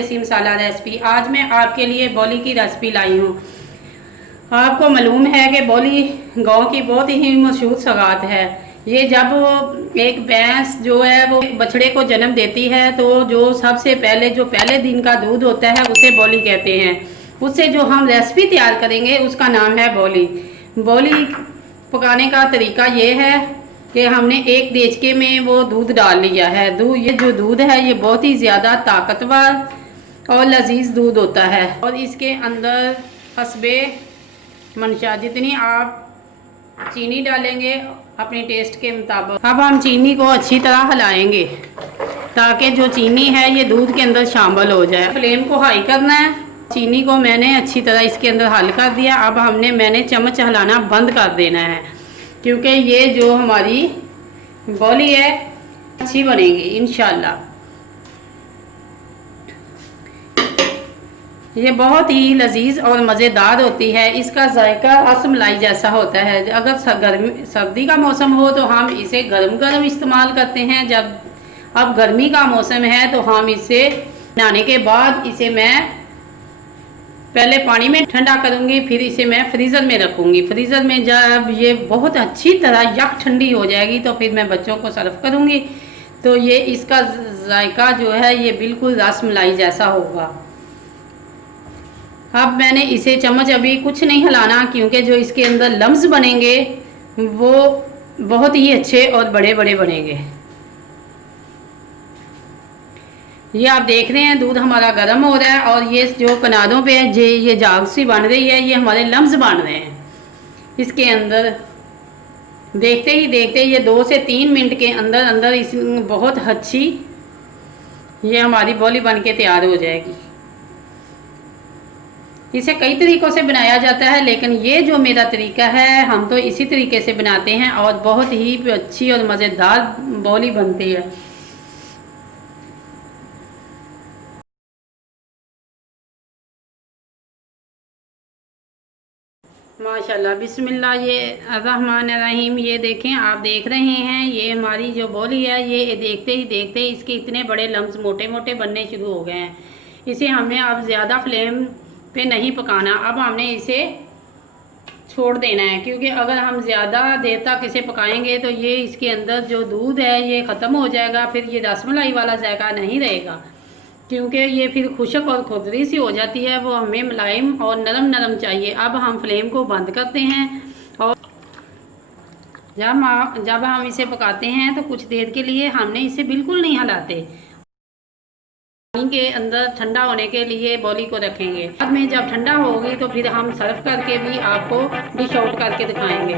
देसी मसाला रेसिपी। आज मैं आपके लिए बोली की रेसिपी लाई हूँ। आपको मालूम है कि बोली गांव की बहुत ही मशहूर सौगात है। ये जब एक भैंस जो है वो बछड़े को जन्म देती है तो जो सबसे पहले जो पहले दिन का दूध होता है उसे बोली कहते हैं। उससे जो हम रेसिपी तैयार करेंगे उसका नाम है बोली। बोली पकाने का तरीका ये है कि हमने एक देचके में वो दूध डाल लिया है। ये जो दूध है ये बहुत ही ज़्यादा ताकतवर और लजीज दूध होता है और इसके अंदर हस्बे मंशा जितनी आप चीनी डालेंगे अपने टेस्ट के मुताबिक। अब हम चीनी को अच्छी तरह हिलाएंगे ताकि जो चीनी है ये दूध के अंदर शामिल हो जाए। फ्लेम को हाई करना है। चीनी को मैंने अच्छी तरह इसके अंदर हल कर दिया। अब मैंने चम्मच हिलाना बंद कर देना है क्योंकि ये जो हमारी बोली है अच्छी बनेगी इंशाल्लाह। ये बहुत ही लजीज और मज़ेदार होती है। इसका जायका रसमलाई जैसा होता है। अगर सर्दी का मौसम हो तो हम इसे गरम गरम इस्तेमाल करते हैं। जब अब गर्मी का मौसम है तो हम इसे बनाने के बाद इसे मैं पहले पानी में ठंडा करूँगी, फिर इसे मैं फ्रीज़र में रखूँगी। फ्रीज़र में जब ये बहुत अच्छी तरह यक ठंडी हो जाएगी तो फिर मैं बच्चों को सर्व करूँगी। तो ये इसका जायका जो है ये बिल्कुल रसमलाई जैसा होगा। अब मैंने इसे चम्मच अभी कुछ नहीं हिलाना क्योंकि जो इसके अंदर लम्स बनेंगे वो बहुत ही अच्छे और बड़े बड़े बनेंगे। ये आप देख रहे हैं दूध हमारा गर्म हो रहा है और ये जो किनारों पे ये जाग सी बन रही है, ये हमारे लम्स बन रहे हैं। इसके अंदर देखते ही देखते ये 2 से 3 मिनट के अंदर अंदर इस बहुत अच्छी ये हमारी बोली बन के तैयार हो जाएगी। इसे कई तरीक़ों से बनाया जाता है लेकिन ये जो मेरा तरीका है हम तो इसी तरीके से बनाते हैं और बहुत ही अच्छी और मज़ेदार बोली बनती है। माशाल्लाह बिस्मिल्लाह ये अर्रहमान अर्रहीम। ये देखें, आप देख रहे हैं ये हमारी जो बोली है ये देखते ही देखते इसके इतने बड़े लम्स मोटे मोटे बनने शुरू हो गए हैं। इसे हमें अब ज़्यादा फ्लेम पे नहीं पकाना। अब हमने इसे छोड़ देना है क्योंकि अगर हम ज़्यादा देर तक इसे पकाएंगे तो ये इसके अंदर जो दूध है ये ख़त्म हो जाएगा। फिर ये रसमलाई वाला जायका नहीं रहेगा क्योंकि ये फिर खुशक और खुदरी सी हो जाती है। वो हमें मुलायम और नरम नरम चाहिए। अब हम फ्लेम को बंद करते हैं और जब हम इसे पकाते हैं तो कुछ देर के लिए हमने इसे बिल्कुल नहीं हिलाते। पानी के अंदर ठंडा होने के लिए बोली को रखेंगे। बाद में जब ठंडा होगी तो फिर हम सर्व करके भी आपको डिश आउट करके दिखाएंगे।